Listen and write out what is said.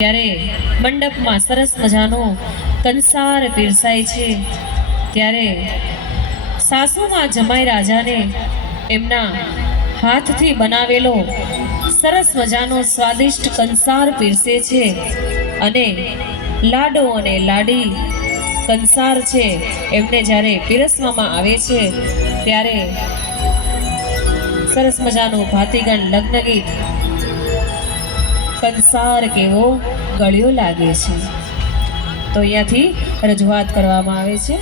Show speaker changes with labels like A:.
A: ત્યારે મંડપમાં સરસ મજાનો કંસાર પીરસાય છે. ત્યારે સાસુમાં જમાઈ રાજાને એમના હાથથી બનાવેલો સરસ મજાનો સ્વાદિષ્ટ કંસાર પીરસે છે અને લાડો અને લાડી કંસાર છે એમને જ્યારે પીરસવામાં આવે છે ત્યારે સરસ મજાનું ભાતીગણ લગ્ન ગીત કંસાર કેવો ગળ્યો લાગે છે. તો અહીંયાથી રજૂઆત કરવામાં આવે છે.